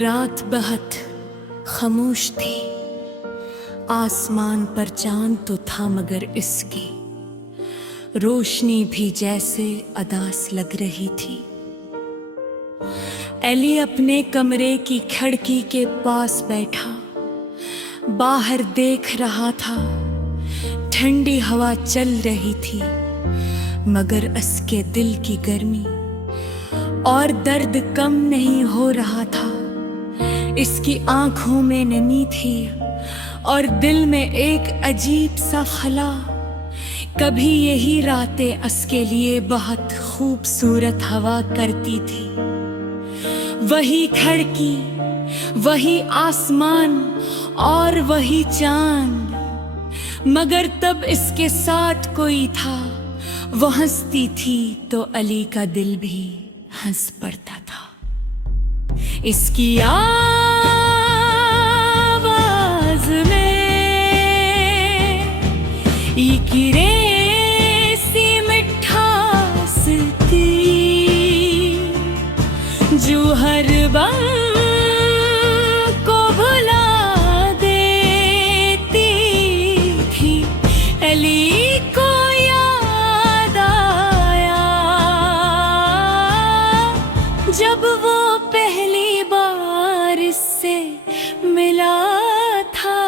रात बहुत खामोश थी। आसमान पर चांद तो था मगर इसकी रोशनी भी जैसे अदास लग रही थी। एली अपने कमरे की खिड़की के पास बैठा बाहर देख रहा था। ठंडी हवा चल रही थी मगर उसके दिल की गर्मी और दर्द कम नहीं हो रहा था। इसकी आंखों में नमी थी और दिल में एक अजीब सा खला। कभी यही रातें उसके लिए बहुत खूबसूरत हवा करती थी। वही खिड़की, वही आसमान और वही चांद, मगर तब इसके साथ कोई था। वो हंसती थी तो अली का दिल भी हंस पड़ता था। इसकी आवाज में सी मिठास थी जो हर बार को भुला देती थी। अली को याद आया जब वो पहली बार इससे मिला था।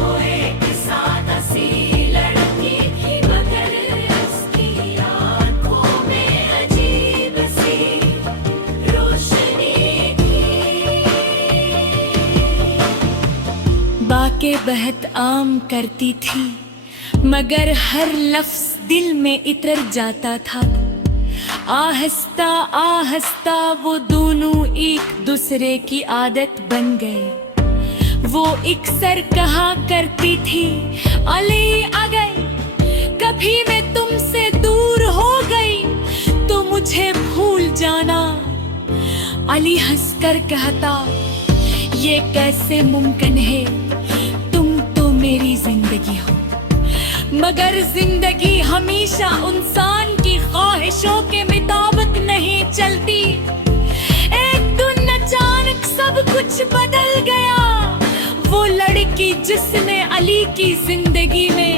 वो एक सादा सी लड़की थी मगर उसकी आंखों में अजीब सी रोशनी थी। बातें बहुत आम करती थी मगर हर लफ्ज दिल में इतर जाता था। आहिस्ता आहिस्ता वो दोनों एक दूसरे की आदत बन गए। वो अक्सर कहा करती थी, अली अगर कभी मैं तुमसे दूर हो गई तो मुझे भूल जाना। अली हंसकर कहता, ये कैसे मुमकिन है, तुम तो मेरी जिंदगी हो। मगर जिंदगी हमेशा इंसान की ख्वाहिशों के मुताबिक नहीं चलती। एक दिन अचानक सब कुछ बदल गया। वो लड़की जिसने अली की जिंदगी में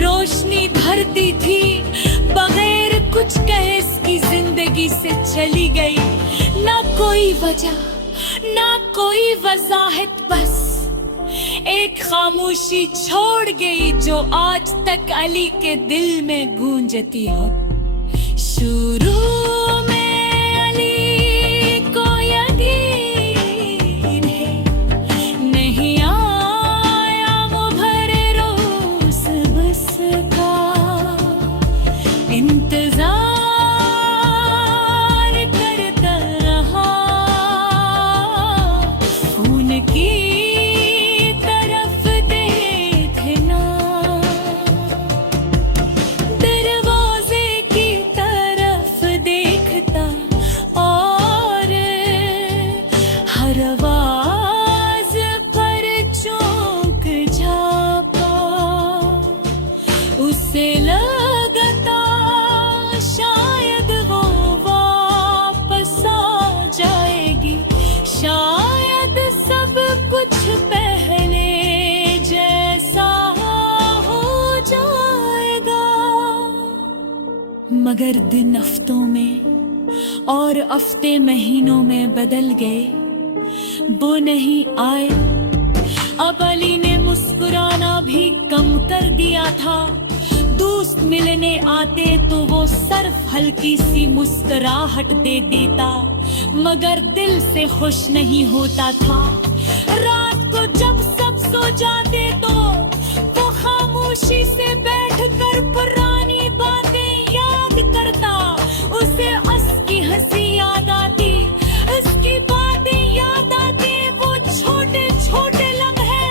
रोशनी भरती थी बगैर कुछ कहे इसकी जिंदगी से चली गई। ना कोई वजह, ना कोई वजाहत, बस एक खामोशी छोड़ गई जो आज तक अली के दिल में गूंजती हो। शुरू में अली को यकीन है नहीं आया वो भरे रोज बस का इंतजार करता रहा। उनकी उसे लगता शायद वो वापस आ जाएगी। शायद सब कुछ पहले जैसा हो जाएगा। मगर दिन हफ्तों में और हफ्ते महीनों में बदल गए। वो नहीं आए। अब अली ने मुस्कुराना भी कम कर दिया था। दोस्त मिलने आते तो वो सिर्फ हल्की सी मुस्कुराहट दे देता मगर दिल से खुश नहीं होता था। रात को जब सब सो जाते तो वो खामोशी से बैठकर पुरानी बातें याद करता। उसे उसकी हंसी याद आती, उसकी बातें याद आती, वो छोटे छोटे लम्हे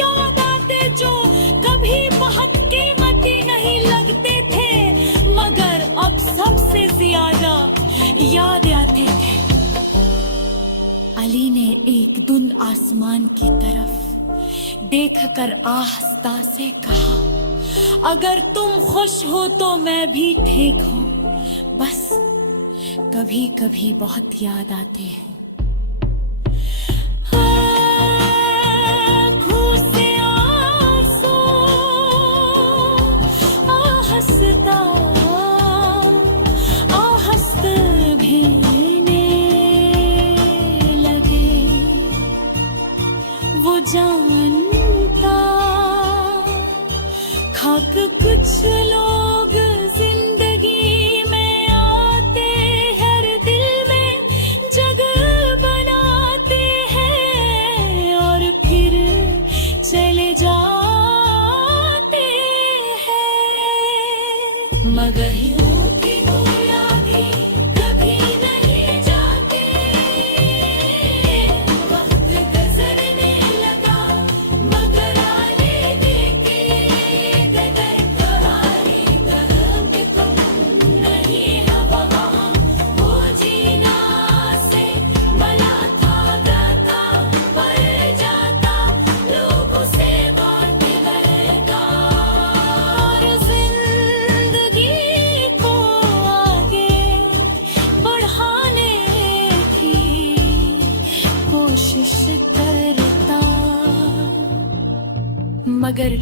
याद आते जो कभी बहुत कीमती नहीं लगते थे मगर अब सबसे ज्यादा याद आते थे। अली ने एक दिन आसमान की तरफ देखकर आहिस्ता से कहा, अगर तुम खुश हो तो मैं भी ठीक हूँ। बस कभी कभी बहुत याद आते हैं। अब कुछ लोग जिंदगी में आते, हर दिल में जगह बनाते हैं और फिर चले जाते हैं, मगर यूं की कोई आगे कभी नहीं जाते। वक्त गुजरने लगा मगर आने देते, गदर तुम्हारी तरह पे तुम नहीं है वहाँ, वो जीना से मना था गाता, पर जाता लोगों से बात करेगा और जिंदगी को आगे बढ़ाने की कोशिश करता। मगर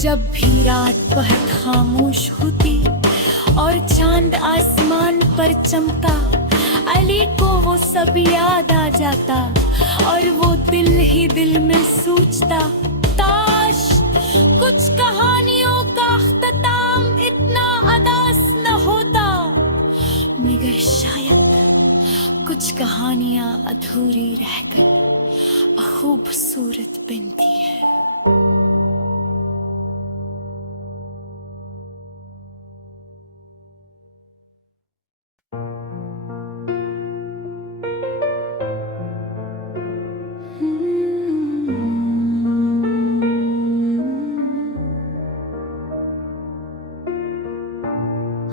जब भी रात बहुत खामोश होती और चांद आसमान पर चमका, अली को वो सब याद आ जाता और वो दिल ही दिल में सोचता, काश कुछ कहानियों का अख्ताम इतना अदास न होता, मगर शायद कुछ कहानियां अधूरी रहकर खूबसूरत बनती है।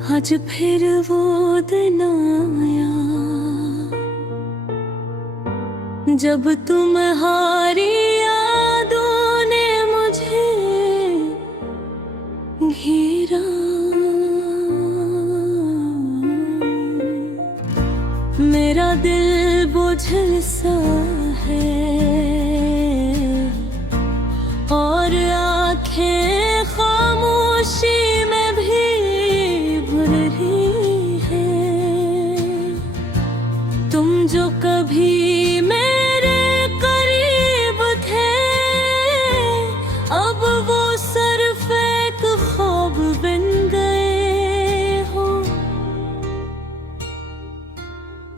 आज फिर वो दिन आया जब तुम्हारी यादों ने मुझे घेरा, मेरा दिल बोझल सा है और आंखें खामोशी में भी भूल रही है। तुम जो कभी मेरे करीब थे, अब वो सिर्फ एक ख्वाब बन गए हो।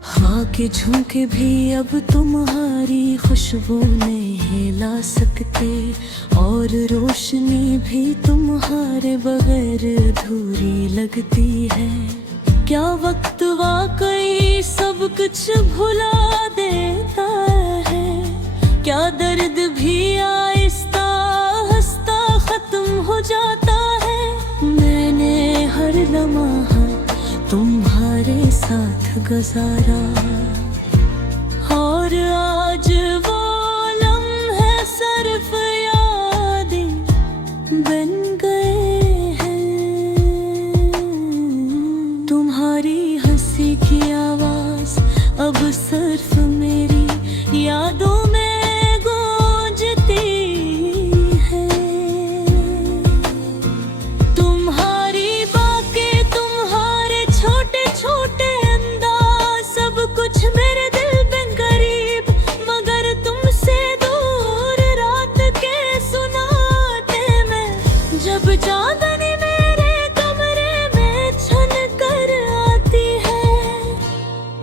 हवा के झोंके भी अब तुम्हारी खुशबू नहीं ला सकते और रोशनी भी तुम्हारे बगैर अधूरी लगती है। क्या वक्त वाकई सब कुछ भुला देता है? क्या दर्द भी आहिस्ता आहिस्ता खत्म हो जाता है? मैंने हर लम्हा तुम्हारे साथ गुजारा और आज वो लम्हे सिर्फ यादें बन गए हैं। तुम्हारी हंसी की आवाज अब सिर्फ मेरी यादों में गूंजती है। तुम्हारी बातें, तुम्हारे छोटे छोटे अंदाज, सब कुछ मेरे दिल पे करीब मगर तुमसे दूर रात के सुनाते मैं। जब चांदनी मेरे कमरे में छन कर आती है,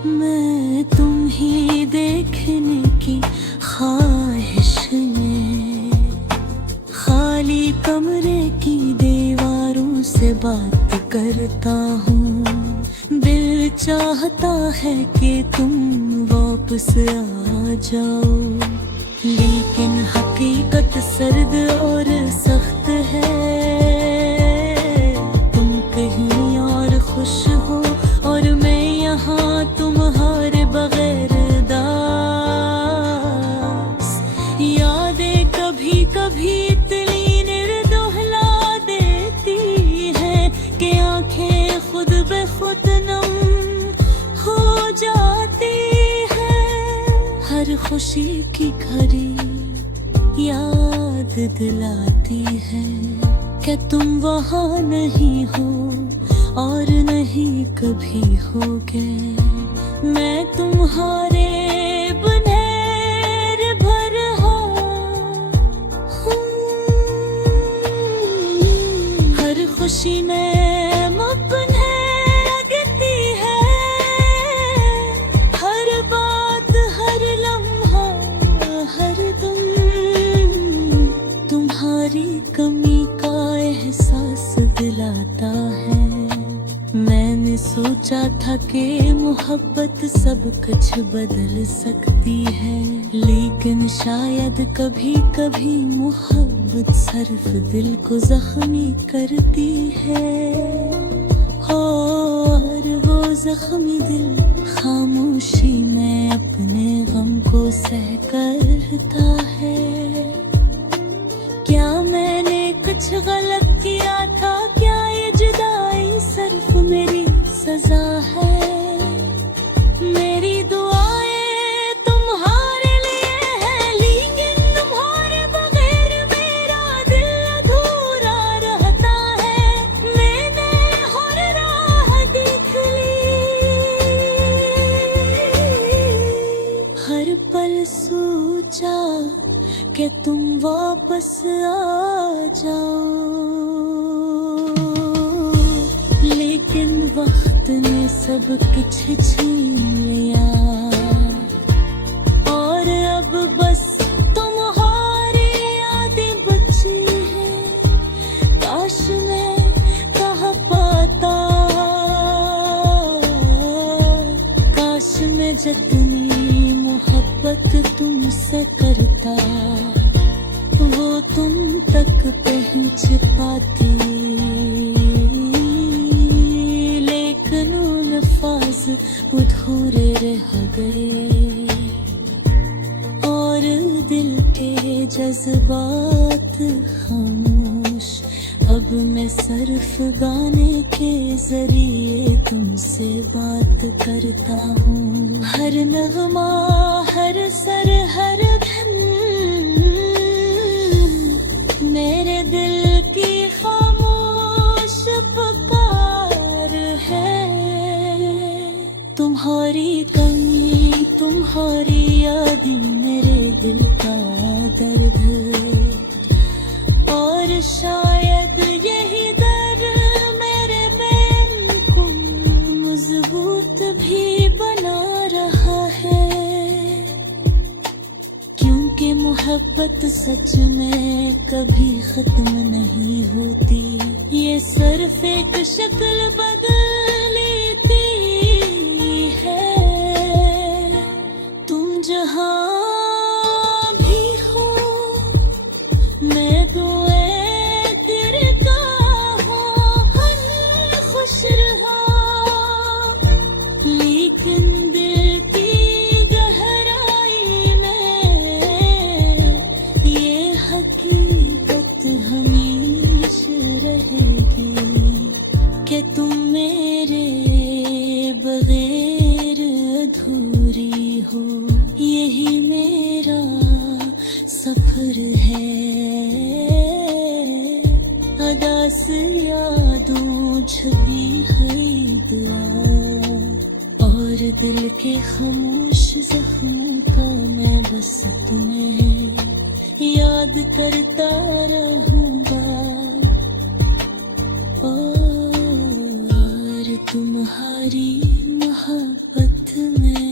मैं तुम ही देखने की ख्वाहिश में खाली कमरे की दीवारों से बात करता हूँ। दिल चाहता है कि तुम वापस आ जाओ, लेकिन हकीकत सर्द और सख्त है। तुम कहीं और खुश हो और मैं यहाँ तुम्हारे बगैर दास। यादें कभी कभी इतनी निर्दोहला देती है कि आंखें खुद ब खुद नम हो जाती है। हर खुशी की घड़ी याद दिलाती है कि तुम वहाँ नहीं हो और नहीं कभी होगे। मैं तुम्हारे बनेर भर हूँ। खामोशी में अपने लगती है, हर बात हर लम्हा हर दम तुम्हारी कमी का एहसास दिलाता है। मैंने सोचा था कि मोहब्बत सब कुछ बदल सकती है, लेकिन शायद कभी कभी मोहब्बत सिर्फ दिल को जख्मी करती है। और वो जख्मी दिल खामोशी में अपने गम को सह करता है। क्या मैंने कुछ गलत किया था? क्या ये जुदाई सिर्फ मेरी सजा है? मेरी दुआएं तुम्हारे लिए है, लेकिन तुम्हारे बगैर मेरा दिल अधूरा रहता है। मैंने हर राह देख ली, हर पल सोचा कि तुम वापस आ जाओ, लेकिन वक्त ने सब कुछ छीन लिया। और अब बस तुम्हारी यादें बची हैं, काश मैं कह पाता, काश मैं जितनी मोहब्बत तुमसे करता वो तुम तक पहुँच पाती, लेकिन उन अल्फाज अधूरे रह गए। और दिल के जज्बात खामोश, अब मैं सिर्फ गाने के जरिए तुमसे बात करता हूँ। हर नगमा हर सर हर धन मेरे दिल की खामोश पुकार है। तुम्हारी कमी तुम्हारी यादें मेरे दिल का दर्द, और शायद यही दर्द मेरे मन को मजबूत भी बना रहा है। क्योंकि मोहब्बत सच में कभी खत्म नहीं होती, ये सिर्फ एक शक्ल बदल लेती है। तुम जहाँ भी हो मैं दुआएं तेरे का हो, हम खुश रहो, लेकिन दिल की गहराई में ये हकीकत हमेशा रहेगी कि तुम मेरे बगैर अधूरी हो। यही मेरा सफर है, अदास यादों छपी है दुआ, और दिल के खामोश जख्मों का मैं बस तुम्हें याद करता रहूँगा। और तुम्हारी मोहब्बत में